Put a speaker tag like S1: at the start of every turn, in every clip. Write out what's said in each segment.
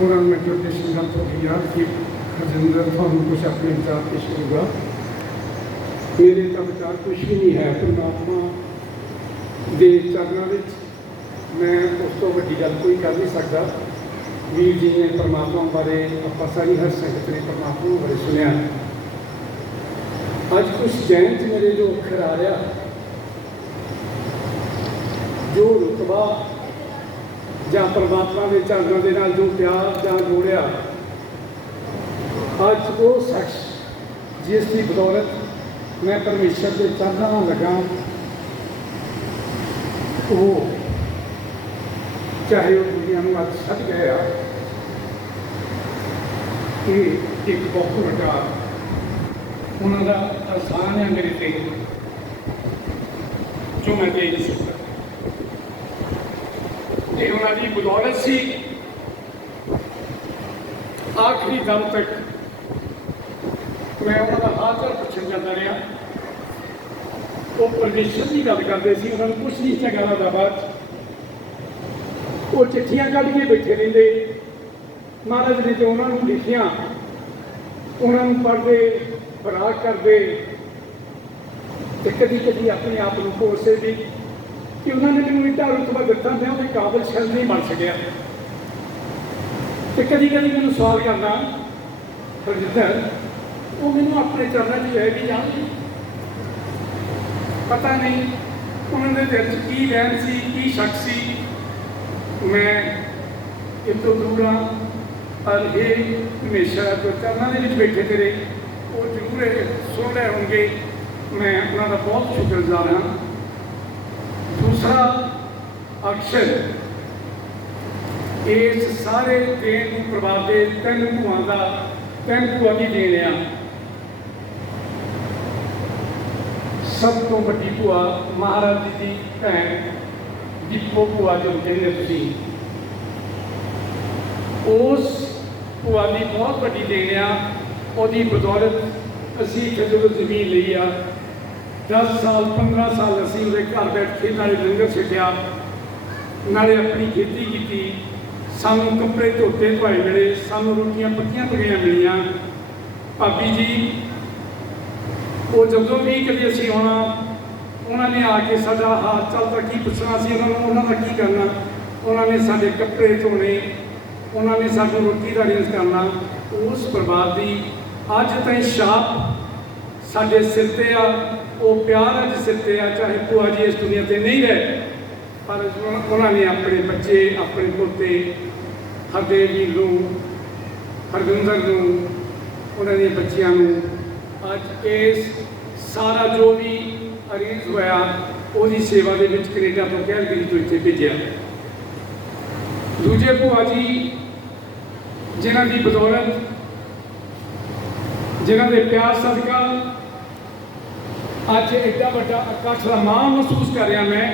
S1: ਉਹਨਾਂ ਨੂੰ ਇੰਟਰੋਡਕਸ਼ਨ ਦਾ ਤੋਂ ਯਾਦ ਕਿ ਖਜ਼ਨਦਰ ਤੁਹਾਨੂੰ ਕੁਝ ਆਪਣੇ ਵਿਚਾਰ ਪੇਸ਼ ਕਰੂਗਾ। ਮੇਰੇ ਤਾਂ ਵਿਚਾਰ ਕੁਝ ਵੀ ਨਹੀਂ ਹੈ, ਪਰਮਾਤਮਾ ਦੇ ਚਰਨਾਂ ਵਿੱਚ ਮੈਂ ਉਸ ਤੋਂ ਵੱਡੀ ਗੱਲ ਕੋਈ ਕਰ ਨਹੀਂ ਸਕਦਾ। ਵੀਰ ਜੀ ਨੇ ਪਰਮਾਤਮਾ ਬਾਰੇ ਆਪਾਂ ਸਾਰੀ ਹਰ ਸੰਗਤ ਨੇ ਪਰਮਾਤਮਾ ਬਾਰੇ ਸੁਣਿਆ। ਅੱਜ ਕੁਝ ਜੈਨ ਚ ਮੇਰੇ ਜੋ ਅੱਖਰ ਆ ਰਿਹਾ, ਜੋ ਰੁਤਬਾ ਜਾਂ ਪਰਮਾਤਮਾ ਦੇ ਚਰਨਾਂ ਦੇ ਨਾਲ ਜੋ ਪਿਆਰ ਜਾਂ ਜੋੜਿਆ, ਅੱਜ ਉਹ ਸ਼ਖਸ ਜਿਸ ਦੀ ਬਦੌਲਤ ਮੈਂ ਪਰਮੇਸ਼ਰ ਦੇ ਚਰਨਾਂ ਨਾਲ ਲਗਾ ਉਹ ਚਾਹੇ ਉਹ ਦੁਨੀਆ ਨੂੰ ਅੱਜ ਛੱਡ ਗਏ ਆ, ਇਹ ਇੱਕ ਬਹੁਤ ਵੱਡਾ ਉਹਨਾਂ ਦਾ ਆਸਾਨ ਹੈ ਮੇਰੇ ਤੇ, ਜੋ ਮੈਂ ਦੇ ਨਹੀਂ ਸਕਦਾ। ਇਹ ਉਹਨਾਂ ਦੀ ਬਦੌਲਤ ਸੀ। ਆਖਰੀ ਦਮ ਤੱਕ ਮੈਂ ਉਹਨਾਂ ਦਾ ਹਾਲ ਚਾਲ ਪੁੱਛਣ ਜਾਂਦਾ ਰਿਹਾ। ਉਹ ਪਰਮੇਸ਼ਰ ਦੀ ਗੱਲ ਕਰਦੇ ਸੀ, ਉਹਨਾਂ ਨੂੰ ਕੁਝ ਨਹੀਂ ਸੀ ਗੱਲਾਂ ਦਾ ਬਾਅਦ ਉਹ ਚਿੱਠੀਆਂ ਕੱਢ ਕੇ ਬੈਠੇ ਰਹਿੰਦੇ। ਮਹਾਰਾਜ ਨੇ ਜੋ ਉਹਨਾਂ ਨੂੰ ਲਿਖੀਆਂ, ਉਹਨਾਂ ਨੂੰ ਪੜ੍ਹਦੇ ਬਰਾਕ ਕਰਦੇ। ਤੇ ਕਦੀ ਕਦੀ ਆਪਣੇ ਆਪ ਨੂੰ ਕੋਸੇ ਵੀ ਕਿ ਉਹਨਾਂ ਨੇ ਮੈਨੂੰ ਇੱਡਾ ਰੁਤਬਾ ਦਿੱਤਾ ਮੈਂ ਉਹਦੇ ਕਾਬਲ ਸ਼ਾਇਦ ਨਹੀਂ ਬਣ ਸਕਿਆ। ਤੇ ਕਦੀ ਕਦੀ ਮੈਨੂੰ ਸਵਾਲ ਕਰਦਾ ਪ੍ਰਜਿੱਤਰ ਉਹ ਮੈਨੂੰ ਆਪਣੇ ਚਰਨਾਂ 'ਚ ਲੈ ਵੀ ਜਾਣ ਪਤਾ ਨਹੀਂ ਉਹਨਾਂ ਦੇ ਦਿਲ 'ਚ ਕੀ ਵਹਿਮ ਸੀ, ਕੀ ਸ਼ੱਕ ਸੀ। ਮੈਂ ਇਹ ਤੋਂ ਦੂਰ ਹਾਂ, ਪਰ ਇਹ ਹਮੇਸ਼ਾ ਜੋ ਚਰਨਾਂ ਦੇ ਵਿੱਚ ਬੈਠੇ ਤੇਰੇ ਉਹ ਜ਼ਰੂਰ ਸੁਣ ਰਹੇ ਹੋਣਗੇ। ਮੈਂ ਉਹਨਾਂ ਦਾ ਬਹੁਤ ਸ਼ੁਕਰਗੁਜ਼ਾਰ ਹਾਂ। ਦੂਸਰਾ ਅਕਸ਼ਰ ਇਸ ਸਾਰੇ ਦੇਣ ਨੂੰ ਪ੍ਰਭਾਵ ਦੇ ਤਿੰਨ ਭੂਆਂ ਦਾ, ਤਿੰਨ ਭੂਆਂ ਦੀ ਦੇਣ ਆ। ਸਭ ਤੋਂ ਵੱਡੀ ਭੂਆ ਮਹਾਰਾਜ ਜੀ ਦੀ ਭੈਣ ਦੀਪੋ ਭੂਆ ਜੋ ਕਹਿੰਦੇ ਤੁਸੀਂ। ਉਸ ਭੂਆ ਦੀ ਬਹੁਤ ਵੱਡੀ ਦੇਣ ਆ। ਉਹਦੀ ਬਦੌਲਤ ਅਸੀਂ ਜਦੋਂ ਜ਼ਮੀਨ ਲਈ ਆ 10 ਸਾਲ 15 ਸਾਲ ਅਸੀਂ ਉਹਦੇ ਘਰ ਬੈਠ ਕੇ ਨਾਲੇ ਲੰਗਰ ਛਕਿਆ। ਨਾਲੇ ਆਪਣੀ ਖੇਤੀ ਕੀਤੀ। ਸਾਨੂੰ ਕੱਪੜੇ ਧੋਤੇ ਧੋਏ ਮਿਲੇ, ਸਾਨੂੰ ਰੋਟੀਆਂ ਪੱਕੀਆਂ ਪਕੀਆਂ ਮਿਲੀਆਂ। ਭਾਬੀ ਜੀ, ਉਹ ਜਦੋਂ ਵੀ ਕਦੇ ਅਸੀਂ ਆਉਣਾ, ਉਹਨਾਂ ਨੇ ਆ ਕੇ ਸਾਡਾ ਹਾਲ ਚਾਲ ਦਾ ਕੀ ਪੁੱਛਣਾ ਸੀ, ਉਹਨਾਂ ਨੂੰ ਉਹਨਾਂ ਦਾ ਕੀ ਕਰਨਾ? ਉਹਨਾਂ ਨੇ ਸਾਡੇ ਕੱਪੜੇ ਧੋਣੇ, ਉਹਨਾਂ ਨੇ ਸਾਨੂੰ ਰੋਟੀ ਦਾ ਅਰੇਂਜ ਕਰਨਾ। ਉਸ ਪਰਿਵਾਰ ਦੀ ਅੱਜ ਤਾਈਂ ਛਾਪ ਸਾਡੇ ਸਿਰ ਤੇ ਆ। ਉਹ ਪਿਆਰ ਅੱਜ ਸਿਰ ਤੇ ਆ, ਚਾਹੇ ਭੂਆ ਜੀ ਇਸ ਦੁਨੀਆ ਤੇ ਨਹੀਂ ਰਹੇ, ਪਰ ਉਹਨਾਂ- ਨੇ ਆਪਣੇ ਬੱਚੇ, ਆਪਣੇ ਪੋਤੇ ਹਰਦੇਵ ਨੂੰ, ਹਰਗਿੰਦਰ ਨੂੰ, ਉਹਨਾਂ ਦੇ ਬੱਚਿਆਂ ਨੂੰ, ਅੱਜ ਇਸ ਸਾਰਾ ਜੋ ਵੀ ਅਰੇਂਜ ਹੋਇਆ, ਉਹਦੀ ਸੇਵਾ ਦੇ ਵਿੱਚ ਕੈਨੇਡਾ ਤੋਂ ਕੈਲਗਰੀ ਤੋਂ ਇੱਥੇ ਭੇਜਿਆ। ਦੂਜੇ ਭੂਆ ਜੀ, ਜਿਨ੍ਹਾਂ ਦੀ ਬਦੌਲਤ, ਜਿਨ੍ਹਾਂ ਦੇ ਪਿਆਰ ਸਦਕਾ ਅੱਜ ਐਡਾ ਵੱਡਾ ਇਕੱਠ ਦਾ ਮਾਣ ਮਹਿਸੂਸ ਕਰ ਰਿਹਾ ਮੈਂ।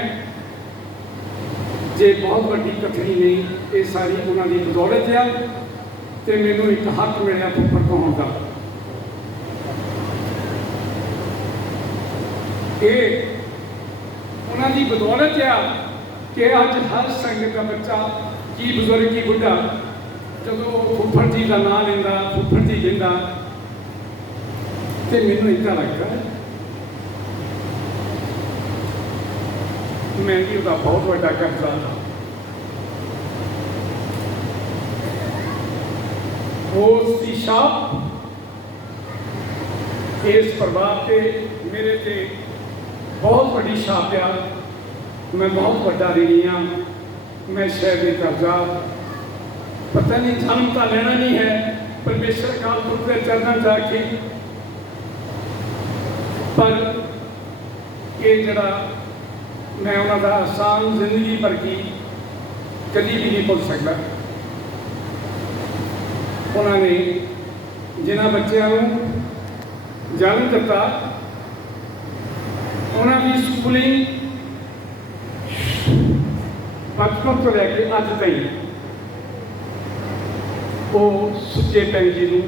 S1: ਜੇ ਬਹੁਤ ਵੱਡੀ ਕਥਨੀ ਨਹੀਂ ਇਹ ਸਾਰੀ ਉਹਨਾਂ ਦੀ ਬਦੌਲਤ ਆ, ਤੇ ਮੈਨੂੰ ਇੱਕ ਹੱਕ ਮਿਲਿਆ ਫੁੱਫੜ ਕਹਾਉਣ ਦਾ। ਇਹ ਉਹਨਾਂ ਦੀ ਬਦੌਲਤ ਆ ਕਿ ਅੱਜ ਹਰ ਸੰਗਤ ਦਾ ਬੱਚਾ, ਕੀ ਬਜ਼ੁਰਗ, ਕੀ ਬੁੱਢਾ, ਜਦੋਂ ਫੁੱਫੜ ਜੀ ਦਾ ਨਾਮ ਲੈਂਦਾ, ਫੁੱਫੜ ਜੀ ਕਹਿੰਦਾ, ਤੇ ਮੈਨੂੰ ਇੱਦਾਂ ਲੱਗਦਾ ਮੈਂ ਵੀ ਉਹਦਾ ਬਹੁਤ ਵੱਡਾ ਕਰਜ਼ਾ ਉਸ ਦੀ ਛਾਪ ਇਸ ਪਰਿਵਾਰ ਤੇ ਮੇਰੇ ਤੇ ਬਹੁਤ ਵੱਡੀ ਛਾਪ ਆ ਮੈਂ ਬਹੁਤ ਵੱਡਾ ਰਿਣੀ ਆ ਮੈਂ ਸ਼ਹਿਰ ਦੇ ਕਰਜ਼ਾ ਪਤਾ ਨਹੀਂ ਜਨਮ ਤਾਂ ਲੈਣਾ ਨਹੀਂ ਹੈ ਪਰਮੇਸ਼ਰ ਕਾਲ ਪੁਰਖ ਦੇ ਚਰਨਾਂ 'ਚ ਜਾ ਕੇ ਪਰ ਇਹ ਜਿਹੜਾ ਮੈਂ ਉਹਨਾਂ ਦਾ ਆਸਾਨ ਜ਼ਿੰਦਗੀ ਭਰ ਕੀ ਕਦੀ ਵੀ ਨਹੀਂ ਭੁੱਲ ਸਕਦਾ। ਉਹਨਾਂ ਨੇ ਜਿਨ੍ਹਾਂ ਬੱਚਿਆਂ ਨੂੰ ਜਨਮ ਦਿੱਤਾ, ਉਹਨਾਂ ਦੀ ਸਕੂਲਿੰਗ ਬਚਪਨ ਤੋਂ ਲੈ ਕੇ ਅੱਜ ਤਾਈਂ ਉਹ ਸੁੱਚੇ ਪੈਣ ਜੀ ਨੂੰ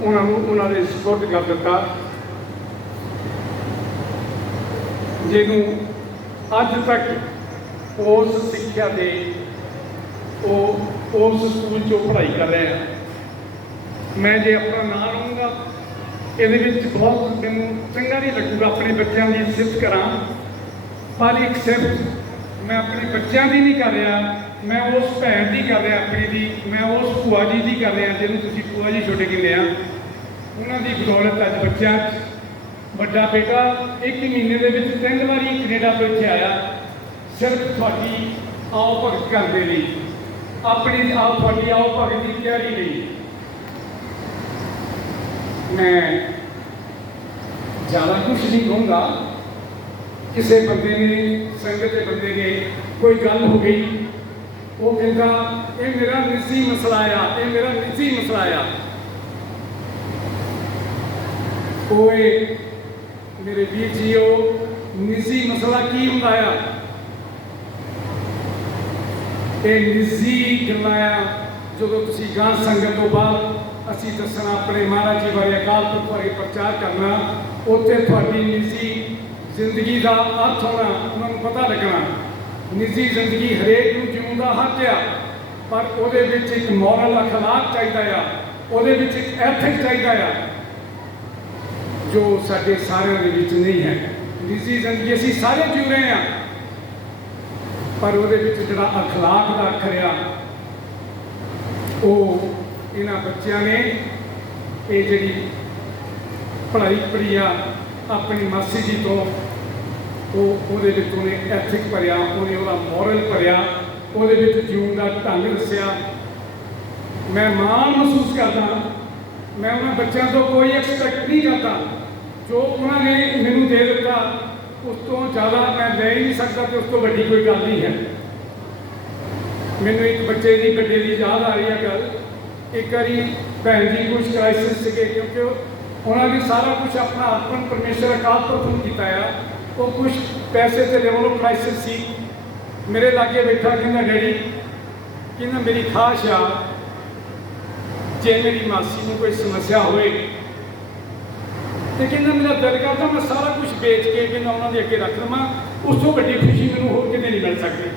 S1: ਉਹਨਾਂ ਨੂੰ ਉਹਨਾਂ ਦੇ ਸਪੋਰਟ ਕਰ ਦਿੱਤਾ। ਜਿਹਨੂੰ ਅੱਜ ਤੱਕ ਉਸ ਸਿੱਖਿਆ ਦੇ ਉਹ, ਉਸ ਸਕੂਲ 'ਚੋਂ ਪੜ੍ਹਾਈ ਕਰ ਰਿਹਾ ਮੈਂ ਜੇ ਆਪਣਾ ਨਾਂ ਲਵਾਂਗਾ ਇਹਦੇ ਵਿੱਚ ਬਹੁਤ ਮੈਨੂੰ ਚੰਗਾ ਨਹੀਂ ਲੱਗੂਗਾ ਆਪਣੇ ਬੱਚਿਆਂ ਦੀ ਸਿਫਤ ਕਰਾਂ। ਪਰ ਇੱਕ ਸਿਰਫ ਮੈਂ ਆਪਣੇ ਬੱਚਿਆਂ ਦੀ ਨਹੀਂ ਕਰ ਰਿਹਾ, ਮੈਂ ਉਸ ਭੈਣ ਦੀ ਕਰ ਰਿਹਾ, ਆਪਣੀ ਦੀ, ਮੈਂ ਉਸ ਭੂਆ ਜੀ ਦੀ ਕਰ ਰਿਹਾ, ਜਿਹਨੂੰ ਤੁਸੀਂ ਭੂਆ ਜੀ ਛੋਟੇ ਕਹਿੰਦੇ ਆ। ਉਹਨਾਂ ਦੀ ਬਦੌਲਤ ਅੱਜ ਬੱਚਿਆਂ 'ਚ ਵੱਡਾ ਬੇਟਾ ਇੱਕ ਮਹੀਨੇ ਦੇ ਵਿੱਚ ਤਿੰਨ ਵਾਰੀ ਕੈਨੇਡਾ ਤੋਂ ਇੱਥੇ ਆਇਆ। ਸਿਰਫ ਤੁਹਾਡੀ ਆਓ ਭਗਤ ਕਰਨ ਲਈ। ਆਪਣੀ ਆਓ, ਤੁਹਾਡੀ ਆਓ ਭਗਤ ਦੀ ਤਿਆਰੀ ਲਈ। ਮੈਂ ਜ਼ਿਆਦਾ ਕੁਝ ਨਹੀਂ ਕਹੂੰਗਾ। ਕਿਸੇ ਬੰਦੇ ਨੇ, ਸੰਗਤ ਦੇ ਬੰਦੇ ਨੇ ਕੋਈ ਗੱਲ ਹੋ ਗਈ। ਉਹ ਕਹਿੰਦਾ, ਇਹ ਮੇਰਾ ਨਿੱਜੀ ਮਸਲਾ ਆ, ਇਹ ਮੇਰਾ ਨਿੱਜੀ ਮਸਲਾ ਆ। ਓਏ ਮੇਰੇ ਵੀਰ ਜੀਓ ਨਿੱਜੀ ਮਸਲਾ ਕੀ ਹੁੰਦਾ ਆ? ਇਹ ਨਿੱਜੀ ਗੱਲਾਂ ਆ, ਜਦੋਂ ਤੁਸੀਂ ਗਾਂ ਸੰਗਤ ਤੋਂ ਬਾਅਦ ਅਸੀਂ ਦੱਸਣਾ ਆਪਣੇ ਮਹਾਰਾਜ ਜੀ ਬਾਰੇ, ਅਕਾਲ ਪੁਰਖ ਬਾਰੇ ਪ੍ਰਚਾਰ ਕਰਨਾ, ਉੱਥੇ ਤੁਹਾਡੀ ਨਿੱਜੀ ਜ਼ਿੰਦਗੀ ਦਾ ਅਰਥ ਹੋਣਾ, ਉਹਨਾਂ ਨੂੰ ਪਤਾ ਲੱਗਣਾ। ਨਿੱਜੀ ਜ਼ਿੰਦਗੀ ਹਰੇਕ ਨੂੰ ਜਿਉਣ ਦਾ ਹੱਕ ਆ, ਪਰ ਉਹਦੇ ਵਿੱਚ ਇੱਕ ਮੋਰਲ ਅਖਲਾਕ ਚਾਹੀਦਾ ਆ, ਉਹਦੇ ਵਿੱਚ ਇੱਕ ਐਥਿਕ ਚਾਹੀਦਾ ਆ। ਜੋ ਸਾਡੇ ਸਾਰਿਆਂ ਦੇ ਵਿੱਚ ਨਹੀਂ ਹੈ। ਨਿੱਜੀ ਜ਼ਿੰਦਗੀ ਅਸੀਂ ਸਾਰੇ ਜਿਉ ਰਹੇ ਆ ਪਰ ਉਹਦੇ ਵਿੱਚ ਜਿਹੜਾ ਅਖਲਾਕ ਦਾ ਅੱਖਰ ਆ, ਉਹ ਇਹਨਾਂ ਬੱਚਿਆਂ ਨੇ ਇਹ ਜਿਹੜੀ ਪੜ੍ਹਾਈ ਪੜ੍ਹੀ ਆ, ਆਪਣੀ ਮਾਸੀ ਜੀ ਤੋਂ, ਉਹ ਉਹਦੇ ਵਿੱਚ ਉਹਨੇ ਐਥਿਕ ਭਰਿਆ, ਉਹਨੇ ਉਹਦਾ ਮੋਰਲ ਭਰਿਆ, ਉਹਦੇ ਵਿੱਚ ਜਿਉਣ ਦਾ ਢੰਗ ਦੱਸਿਆ। ਮੈਂ ਮਾਣ ਮਹਿਸੂਸ ਕਰਦਾ ਮੈਂ ਉਹਨਾਂ ਬੱਚਿਆਂ ਤੋਂ ਕੋਈ ਐਕਸਪੈਕਟ ਨਹੀਂ ਕਰਦਾ। ਜੋ ਉਹਨਾਂ ਨੇ ਮੈਨੂੰ ਦੇ ਦਿੱਤਾ, ਉਸ ਤੋਂ ਜ਼ਿਆਦਾ ਮੈਂ ਲੈ ਹੀ ਨਹੀਂ ਸਕਦਾ ਤੇ ਉਸ ਤੋਂ ਵੱਡੀ ਕੋਈ ਗੱਲ ਨਹੀਂ ਹੈ। ਮੈਨੂੰ ਇੱਕ ਬੱਚੇ ਦੀ ਵੱਡੇ ਦੀ ਯਾਦ ਆ ਰਹੀ ਹੈ ਗੱਲ। ਇੱਕ ਵਾਰੀ ਭੈਣ ਜੀ ਕੁਝ ਕ੍ਰਾਈਸਿਸ ਸੀਗੇ ਕਿਉਂਕਿ ਉਹਨਾਂ ਨੇ ਸਾਰਾ ਕੁਝ ਆਪਣਾ ਅਰਪਣ ਪਰਮੇਸ਼ਰ ਅਕਾਲ ਪੁਰਖ ਨੂੰ ਕੀਤਾ ਆ। ਉਹ ਕੁਝ ਪੈਸੇ ਤੇ ਲੈਵਲ ਆਫ ਕ੍ਰਾਈਸਿਸ ਸੀ। ਮੇਰੇ ਲਾਗੇ ਬੈਠਾ ਕਹਿੰਦਾ, ਡੈਡੀ, ਕਹਿੰਦਾ, ਮੇਰੀ ਖਾਸ਼ ਆ ਜੇ ਮੇਰੀ ਮਾਸੀ ਨੂੰ ਕੋਈ ਸਮੱਸਿਆ ਹੋਵੇ ਤੇ ਕਹਿੰਦਾ ਮੇਰਾ ਦਿਲ ਕਰਦਾ ਮੈਂ ਸਾਰਾ ਕੁਝ ਵੇਚ ਕੇ ਕਹਿੰਦਾ ਉਹਨਾਂ ਦੇ ਅੱਗੇ ਰੱਖ ਲਵਾਂ, ਉਸ ਤੋਂ ਵੱਡੀ ਖੁਸ਼ੀ ਮੈਨੂੰ ਹੋਰ ਕਿਤੇ ਨਹੀਂ ਮਿਲ ਸਕਦੀ।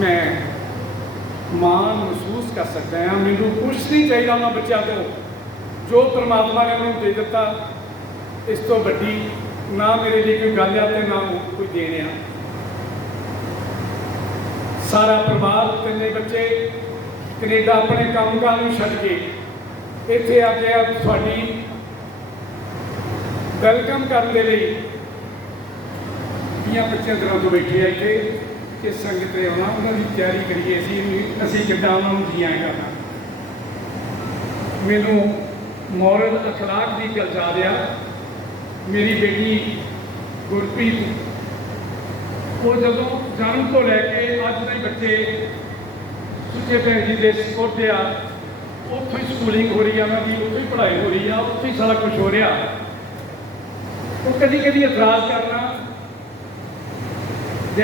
S1: ਮੈਂ ਮਾਣ ਮਹਿਸੂਸ ਕਰ ਸਕਦਾ ਹਾਂ, ਮੈਨੂੰ ਕੁਝ ਨਹੀਂ ਚਾਹੀਦਾ ਉਹਨਾਂ ਬੱਚਿਆਂ ਤੋਂ। ਜੋ ਪਰਮਾਤਮਾ ਨੇ ਮੈਨੂੰ ਦੇ ਦਿੱਤਾ, ਇਸ ਤੋਂ ਵੱਡੀ ਨਾ ਮੇਰੇ ਲਈ ਕੋਈ ਗੱਲ ਆ ਤੇ ਨਾ ਉਹ ਕੋਈ ਦੇਣ ਆ। ਸਾਰਾ ਪਰਿਵਾਰ, ਤਿੰਨੇ ਬੱਚੇ ਕੈਨੇਡਾ ਆਪਣੇ ਕੰਮਕਾਰ ਨੂੰ ਛੱਡ ਕੇ ਇੱਥੇ ਆ ਕੇ ਆ ਤੁਹਾਡੀ ਵੈਲਕਮ ਕਰਨ ਦੇ ਲਈ ਵੀਆਂ ਬੱਚਿਆਂ ਤਰ੍ਹਾਂ ਤੋਂ ਬੈਠੇ ਆ ਇੱਥੇ ਕਿ ਸੰਗਤ ਦੇ ਆਉਣਾ, ਉਹਨਾਂ ਦੀ ਤਿਆਰੀ ਕਰੀਏ ਅਸੀਂ ਅਸੀਂ ਕਿੱਦਾਂ ਉਹਨਾਂ ਨੂੰ ਜੀਆਂ ਕਰਨਾ ਮੈਨੂੰ ਮੋਰਲ ਅਖਲਾਕ ਦੀ ਗੱਲ ਯਾਦ ਆ। ਮੇਰੀ ਬੇਟੀ ਗੁਰਪ੍ਰੀਤ ਉਹ ਜਦੋਂ ਜਨਮ ਤੋਂ ਲੈ ਕੇ ਅੱਜ ਦੇ ਬੱਚੇ ਸੁੱਚੇ ਭੈਣ ਜੀ ਦੇ ਸਕੋਟੇ ਆ, ਉੱਥੋਂ ਹੀ ਸਕੂਲਿੰਗ ਹੋ ਰਹੀ ਆ ਉਹਨਾਂ ਦੀ ਉੱਥੋਂ ਹੀ ਪੜ੍ਹਾਈ ਹੋ ਰਹੀ ਆ, ਉੱਥੋਂ ਹੀ ਸਾਰਾ ਕੁਝ ਹੋ ਰਿਹਾ। ਉਹ ਕਦੀ ਕਦੀ ਇਤਰਾਜ਼ ਕਰਨਾ